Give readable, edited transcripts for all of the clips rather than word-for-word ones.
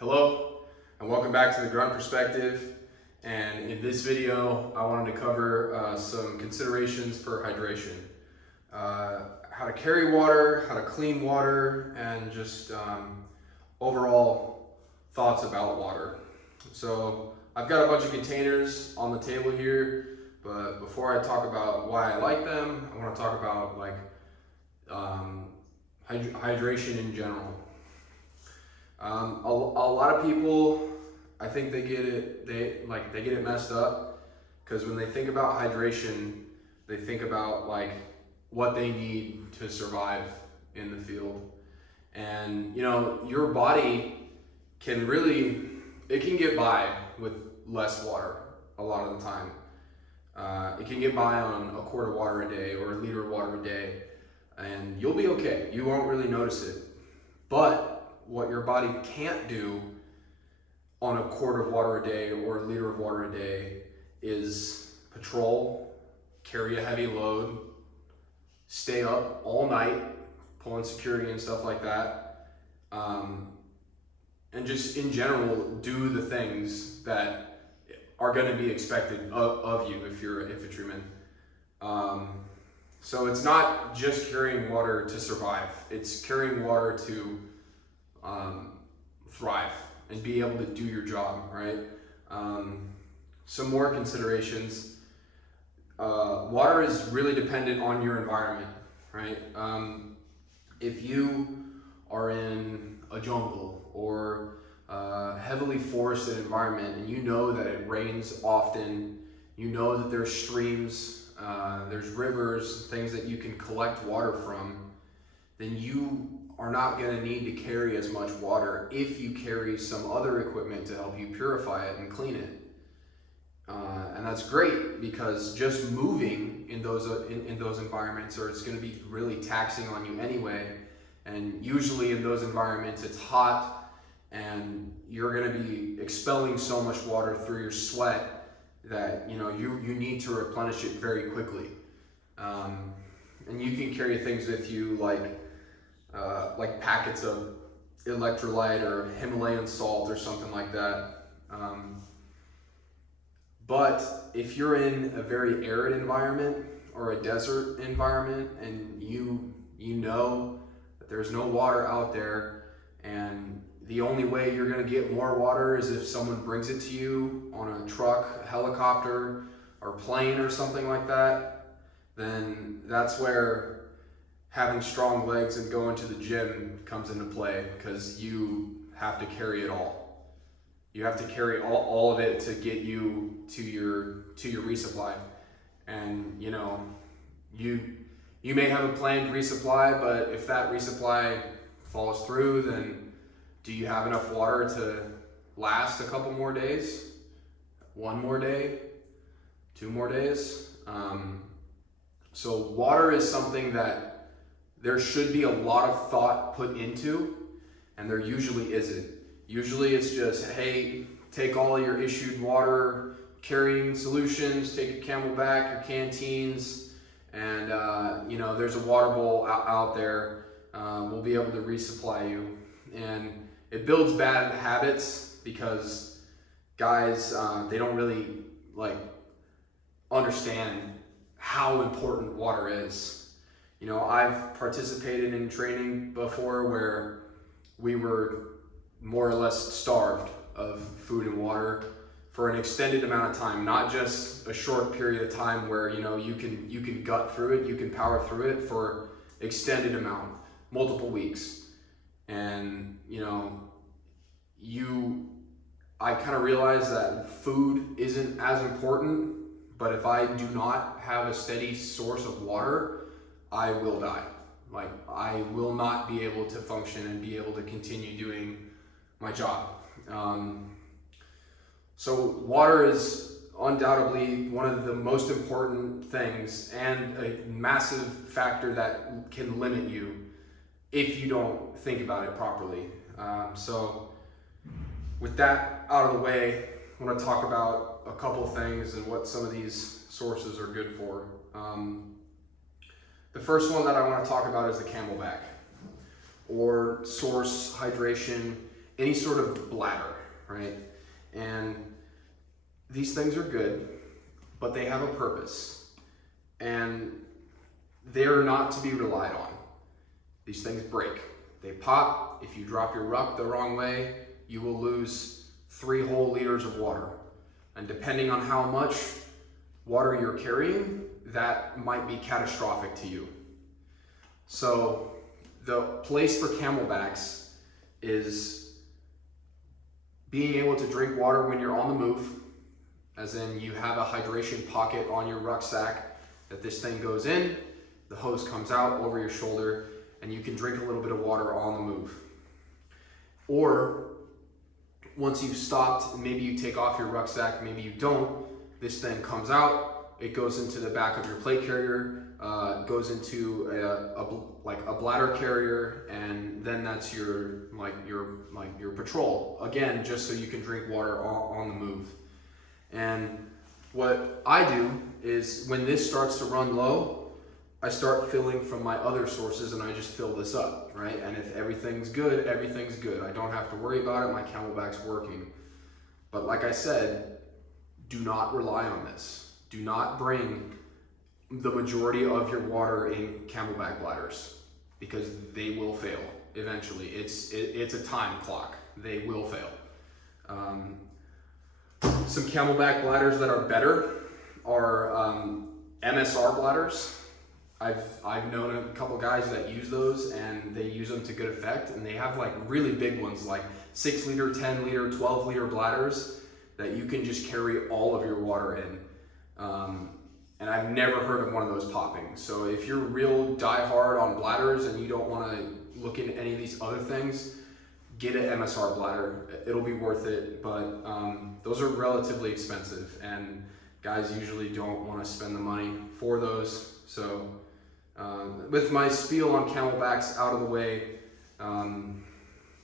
Hello and welcome back to the Grunt Perspective, and in this video I wanted to cover some considerations for hydration. How to carry water, how to clean water, and just overall thoughts about water. So I've got a bunch of containers on the table here, but before I talk about why I like them, I want to talk about hydration in general. A lot of people, I think they get it messed up, because when they think about hydration, they think about what they need to survive in the field. And your body can get by with less water a lot of the time. It can get by on a quart of water a day or a liter of water a day, and you'll be okay. You won't really notice it. But what your body can't do on a quart of water a day or a liter of water a day is patrol, carry a heavy load, stay up all night, pulling security and stuff like that, and just in general do the things that are going to be expected of you if you're an infantryman. So it's not just carrying water to survive, it's carrying water to thrive and be able to do your job, right? Some more considerations. Water is really dependent on your environment, right? If you are in a jungle or a heavily forested environment and you know that it rains often, you know that there's streams, there's rivers, things that you can collect water from, then you are not going to need to carry as much water if you carry some other equipment to help you purify it and clean it. And that's great, because just moving in those environments, or it's going to be really taxing on you anyway. And usually in those environments it's hot and you're going to be expelling so much water through your sweat that you need to replenish it very quickly. And you can carry things with you like packets of electrolyte or Himalayan salt or something like that. But if you're in a very arid environment or a desert environment and you know that there's no water out there, and the only way you're going to get more water is if someone brings it to you on a truck, a helicopter, or plane or something like that, then that's where having strong legs and going to the gym comes into play, because you have to carry it all. You have to carry all of it to get you to your resupply. And you may have a planned resupply, but if that resupply falls through, then do you have enough water to last a couple more days? One more day? 2 more days? So water is something that there should be a lot of thought put into, and there usually isn't. Usually it's just, hey, take all your issued water carrying solutions, take your Camelback, your canteens, and there's a water bowl out there. We'll be able to resupply you. And it builds bad habits, because guys, they don't really understand how important water is. I've participated in training before where we were more or less starved of food and water for an extended amount of time, not just a short period of time where you can gut through it, you can power through it for extended amount, multiple weeks. And I kind of realized that food isn't as important, but if I do not have a steady source of water, I will die. I will not be able to function and be able to continue doing my job. So water is undoubtedly one of the most important things, and a massive factor that can limit you if you don't think about it properly. So with that out of the way, I want to talk about a couple things and what some of these sources are good for. The first one that I want to talk about is the Camelback, or source hydration any sort of bladder, right? And these things are good, but they have a purpose, and they're not to be relied on. These things break, they pop. If you drop your ruck the wrong way, you will lose 3 whole liters of water. And depending on how much water you're carrying, that might be catastrophic to you. So the place for camelbacks is being able to drink water when you're on the move, as in you have a hydration pocket on your rucksack that this thing goes in, the hose comes out over your shoulder, and you can drink a little bit of water on the move. Or once you've stopped, maybe you take off your rucksack, maybe you don't, this thing comes out, it goes into the back of your plate carrier, goes into a bladder carrier, and then that's your patrol. Again, just so you can drink water on the move. And what I do is when this starts to run low, I start filling from my other sources, and I just fill this up, right? And if everything's good, everything's good. I don't have to worry about it. My camelback's working. But like I said, do not rely on this. Do not bring the majority of your water in camelback bladders, because they will fail eventually. It's a time clock. They will fail. Some camelback bladders that are better are MSR bladders. I've known a couple guys that use those, and they use them to good effect, and they have like really big ones, like 6 liter, 10 liter, 12 liter bladders that you can just carry all of your water in. And I've never heard of one of those popping. So if you're real diehard on bladders and you don't want to look into any of these other things, get an MSR bladder. It'll be worth it, but those are relatively expensive, and guys usually don't want to spend the money for those. So with my spiel on camelbacks out of the way,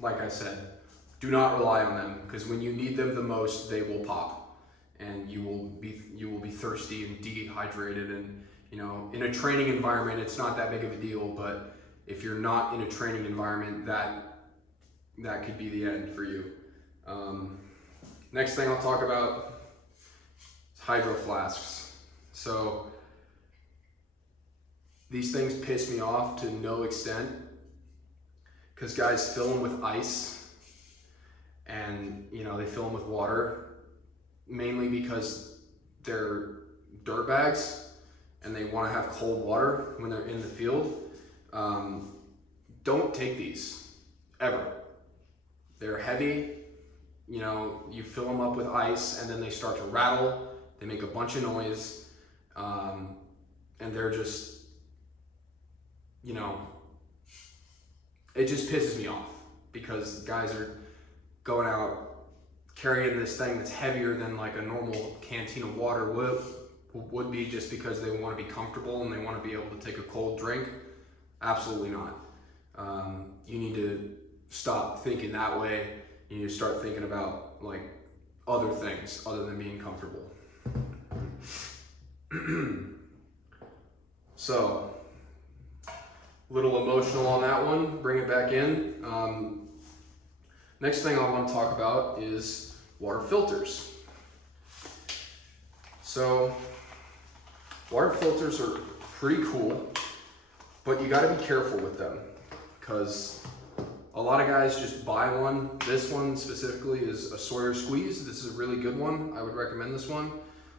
like I said, do not rely on them, because when you need them the most, they will pop, and you will be thirsty and dehydrated. And you know, in a training environment, it's not that big of a deal, but if you're not in a training environment, that could be the end for you. Next thing I'll talk about is hydro flasks. So these things piss me off to no extent, because guys fill them with ice, and you know, they fill them with water, mainly because they're dirt bags and they want to have cold water when they're in the field. Don't take these ever. They're heavy. You know, you fill them up with ice and then they start to rattle. They make a bunch of noise, and they're just, you know, it just pisses me off, because guys are going out carrying this thing that's heavier than like a normal canteen of water would be, just because they want to be comfortable and they want to be able to take a cold drink. Absolutely not. You need to stop thinking that way. You need to start thinking about like other things other than being comfortable. So, a little emotional on that one, bring it back in. Next thing I want to talk about is water filters. So, water filters are pretty cool, but you got to be careful with them, because a lot of guys just buy one. This one specifically is a Sawyer Squeeze. This is a really good one. I would recommend this one.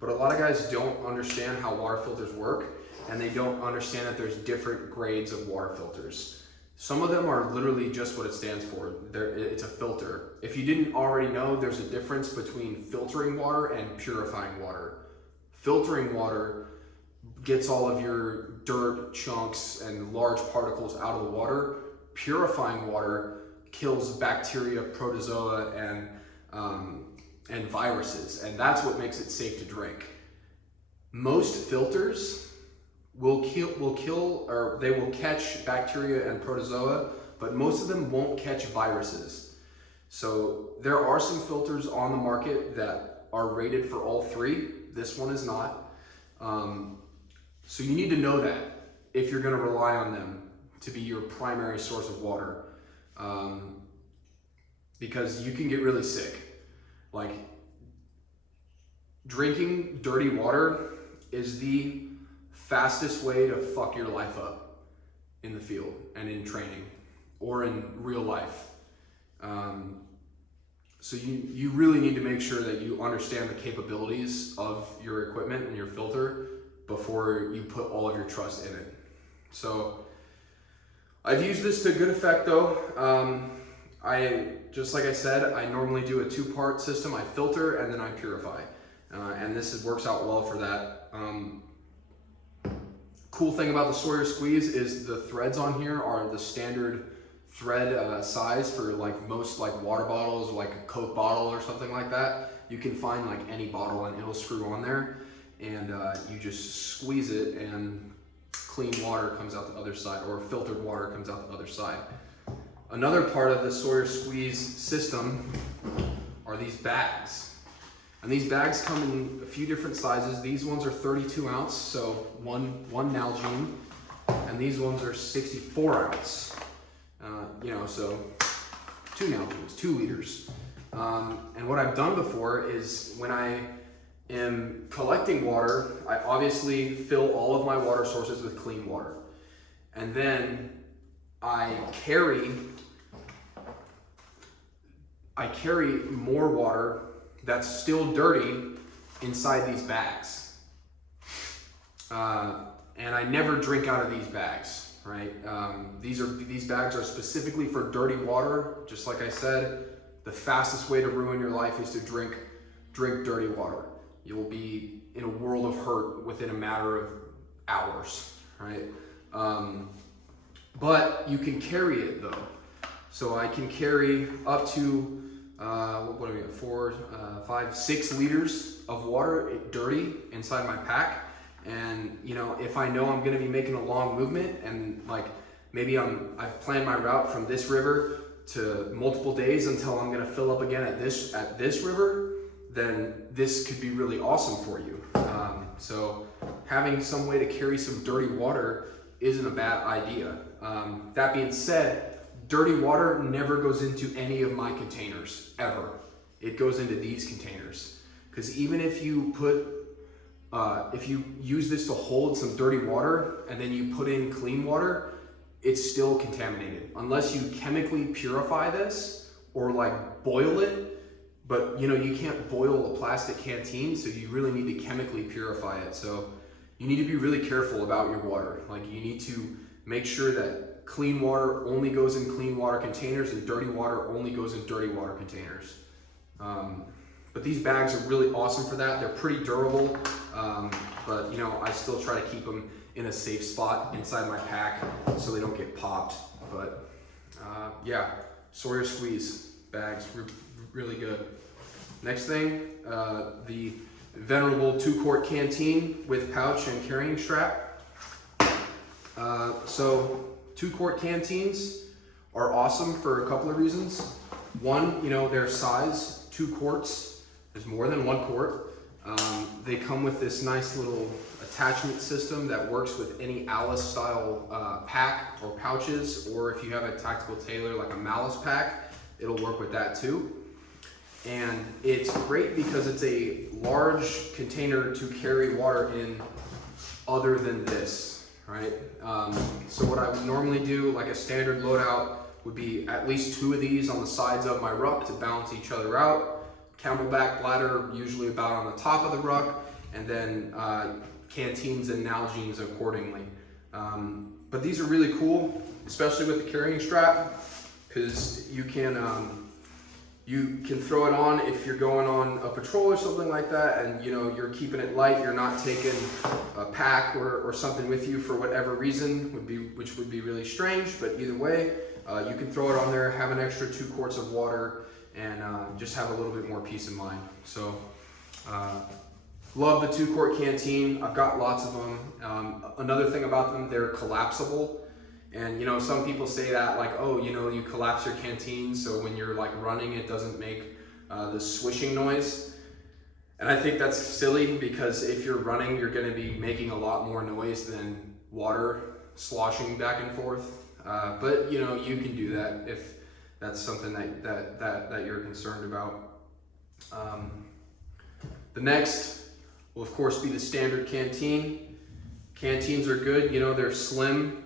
But a lot of guys don't understand how water filters work, and they don't understand that there's different grades of water filters. Some of them are literally just what it stands for. It's a filter. If you didn't already know, there's a difference between filtering water and purifying water. Filtering water gets all of your dirt, chunks, and large particles out of the water. Purifying water kills bacteria, protozoa, and viruses, and that's what makes it safe to drink. Most filters will kill, or they will catch bacteria and protozoa, but most of them won't catch viruses. So there are some filters on the market that are rated for all three. This one is not. So you need to know that if you're going to rely on them to be your primary source of water. because you can get really sick. Like, drinking dirty water is the fastest way to fuck your life up in the field and in training or in real life. So you really need to make sure that you understand the capabilities of your equipment and your filter before you put all of your trust in it. So I've used this to good effect though. Just like I said, I normally do a 2-part system. I filter and then I purify. And this works out well for that. Cool thing about the Sawyer Squeeze is the threads on here are the standard thread size for like most like water bottles or like a Coke bottle or something like that. You can find like any bottle and it'll screw on there, and you just squeeze it and clean water comes out the other side, or filtered water comes out the other side. Another part of the Sawyer Squeeze system are these bags. And these bags come in a few different sizes. These ones are 32 ounce, so one Nalgene, and these ones are 64 ounce. So 2 Nalgenes, 2 liters. And what I've done before is when I am collecting water, I obviously fill all of my water sources with clean water. And then I carry more water that's still dirty inside these bags. And I never drink out of these bags, right? These bags are specifically for dirty water. Just like I said, the fastest way to ruin your life is to drink dirty water. You'll be in a world of hurt within a matter of hours, right? But you can carry it though. So I can carry up to, what do we got, 4, 5, 6 liters of water dirty inside my pack. And if I know I'm gonna be making a long movement and like maybe I've planned my route from this river to multiple days until I'm gonna fill up again at this river, then this could be really awesome for you. So having some way to carry some dirty water isn't a bad idea. That being said, dirty water never goes into any of my containers, ever. It goes into these containers. Because even if you use this to hold some dirty water and then you put in clean water, it's still contaminated. Unless you chemically purify this or like boil it, but you can't boil a plastic canteen, so you really need to chemically purify it. So you need to be really careful about your water. Like you need to make sure that clean water only goes in clean water containers and dirty water only goes in dirty water containers. But these bags are really awesome for that. They're pretty durable, but I still try to keep them in a safe spot inside my pack so they don't get popped. But yeah, Sawyer Squeeze bags, really good. Next thing, the venerable 2-quart canteen with pouch and carrying strap. So 2-quart canteens are awesome for a couple of reasons. One, their size, 2 quarts. There's more than 1 quart. They come with this nice little attachment system that works with any Alice style pack or pouches, or if you have a tactical tailor like a Malice pack, it'll work with that too. And it's great because it's a large container to carry water in other than this, right? So what I would normally do, like a standard loadout, would be at least 2 of these on the sides of my ruck to balance each other out. Camelback bladder usually about on the top of the ruck, and then canteens and Nalgenes accordingly. But these are really cool, especially with the carrying strap, because you can throw it on if you're going on a patrol or something like that, and you're keeping it light. You're not taking a pack or something with you for whatever reason, which would be really strange. But either way, you can throw it on there, have an extra 2 quarts of water, and just have a little bit more peace of mind. So love the 2-quart canteen. I've got lots of them. Another thing about them, they're collapsible. And some people say that like, oh, you collapse your canteen so when you're like running it doesn't make the swishing noise. And I think that's silly, because if you're running, you're going to be making a lot more noise than water sloshing back and forth. But you can do that if that's something that you're concerned about. The next will of course be the standard canteen. Canteens are good, you know, they're slim.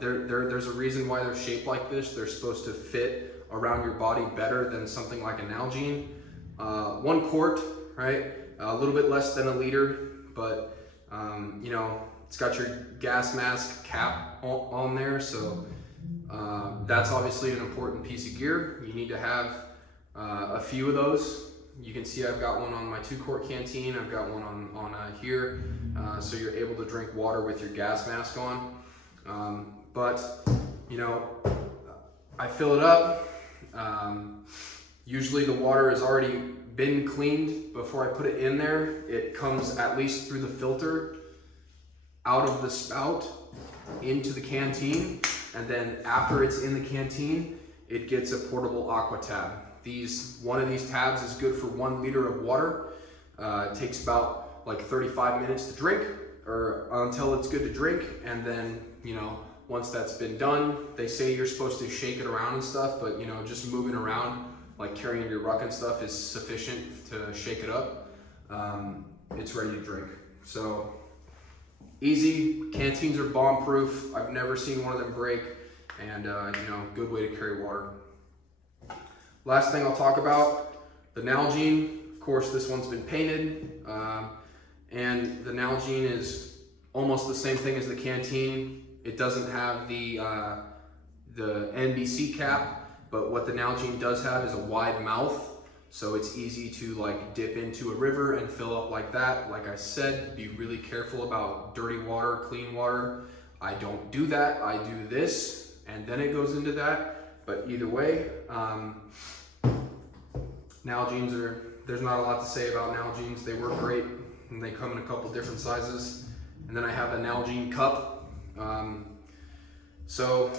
There's a reason why they're shaped like this. They're supposed to fit around your body better than something like a Nalgene. 1 quart, right? A little bit less than a liter, but you know, it's got your gas mask cap on there, so that's obviously an important piece of gear. You need to have a few of those. You can see I've got one on my 2 quart canteen, I've got one on here, so you're able to drink water with your gas mask on. But you know, I fill it up. Usually the water has already been cleaned before I put it in there. It comes at least through the filter, out of the spout, into the canteen, and then after it's in the canteen, it gets a portable aqua tab. One of these tabs is good for 1 liter of water. It takes about like 35 minutes to drink, or until it's good to drink, and then, you know, once that's been done, they say you're supposed to shake it around and stuff, but you know, just moving around, like carrying your ruck and stuff, is sufficient to shake it up. It's ready to drink. So easy. Canteens are bomb proof. I've never seen one of them break, and you know, good way to carry water. Last thing I'll talk about, the Nalgene. Of course, this one's been painted, and the Nalgene is almost the same thing as the canteen. It doesn't have the NBC cap, but what the Nalgene does have is a wide mouth, so it's easy to like dip into a river and fill up like that. Like I said, be really careful about dirty water, clean water. I don't do that. I do this, and then it goes into that. But either way, Nalgenes there's not a lot to say about Nalgenes. They work great, and they come in a couple different sizes. And then I have a Nalgene cup. So,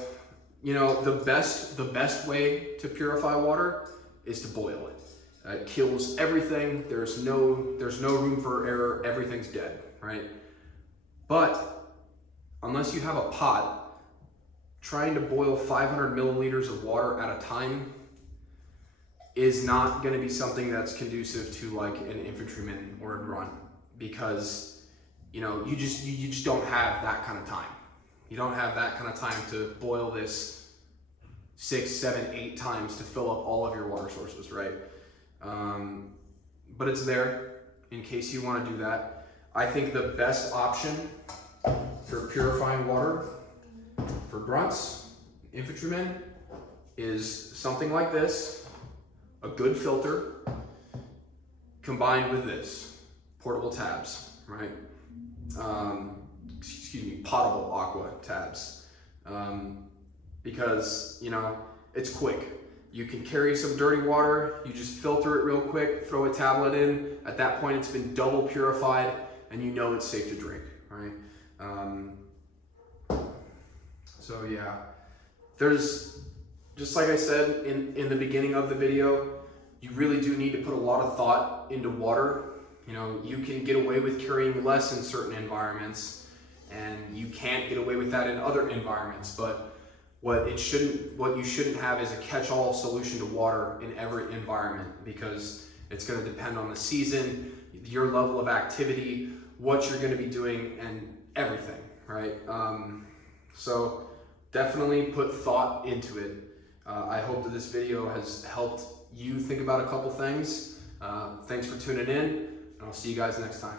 you know, the best way to purify water is to boil it. It kills everything. There's no room for error. Everything's dead, right? But unless you have a pot, trying to boil 500 milliliters of water at a time is not going to be something that's conducive to like an infantryman or a grunt, because you know, you just don't have that kind of time. You don't have that kind of time to boil this 6, 7, 8 times to fill up all of your water sources, right? But it's there in case you want to do that. I think the best option for purifying water for grunts, infantrymen, is something like this, a good filter combined with this, portable tabs, right? Excuse me, potable aqua tabs, because you know, it's quick. You can carry some dirty water, you just filter it real quick, throw a tablet in. At that point, it's been double purified, and you know it's safe to drink, right? So yeah, there's, just like I said in the beginning of the video, you really do need to put a lot of thought into water. You know, you can get away with carrying less in certain environments, and you can't get away with that in other environments. But what you shouldn't have is a catch-all solution to water in every environment, because it's going to depend on the season, your level of activity, what you're going to be doing, and everything, right? So definitely put thought into it. I hope that this video has helped you think about a couple things. Thanks for tuning in, and I'll see you guys next time.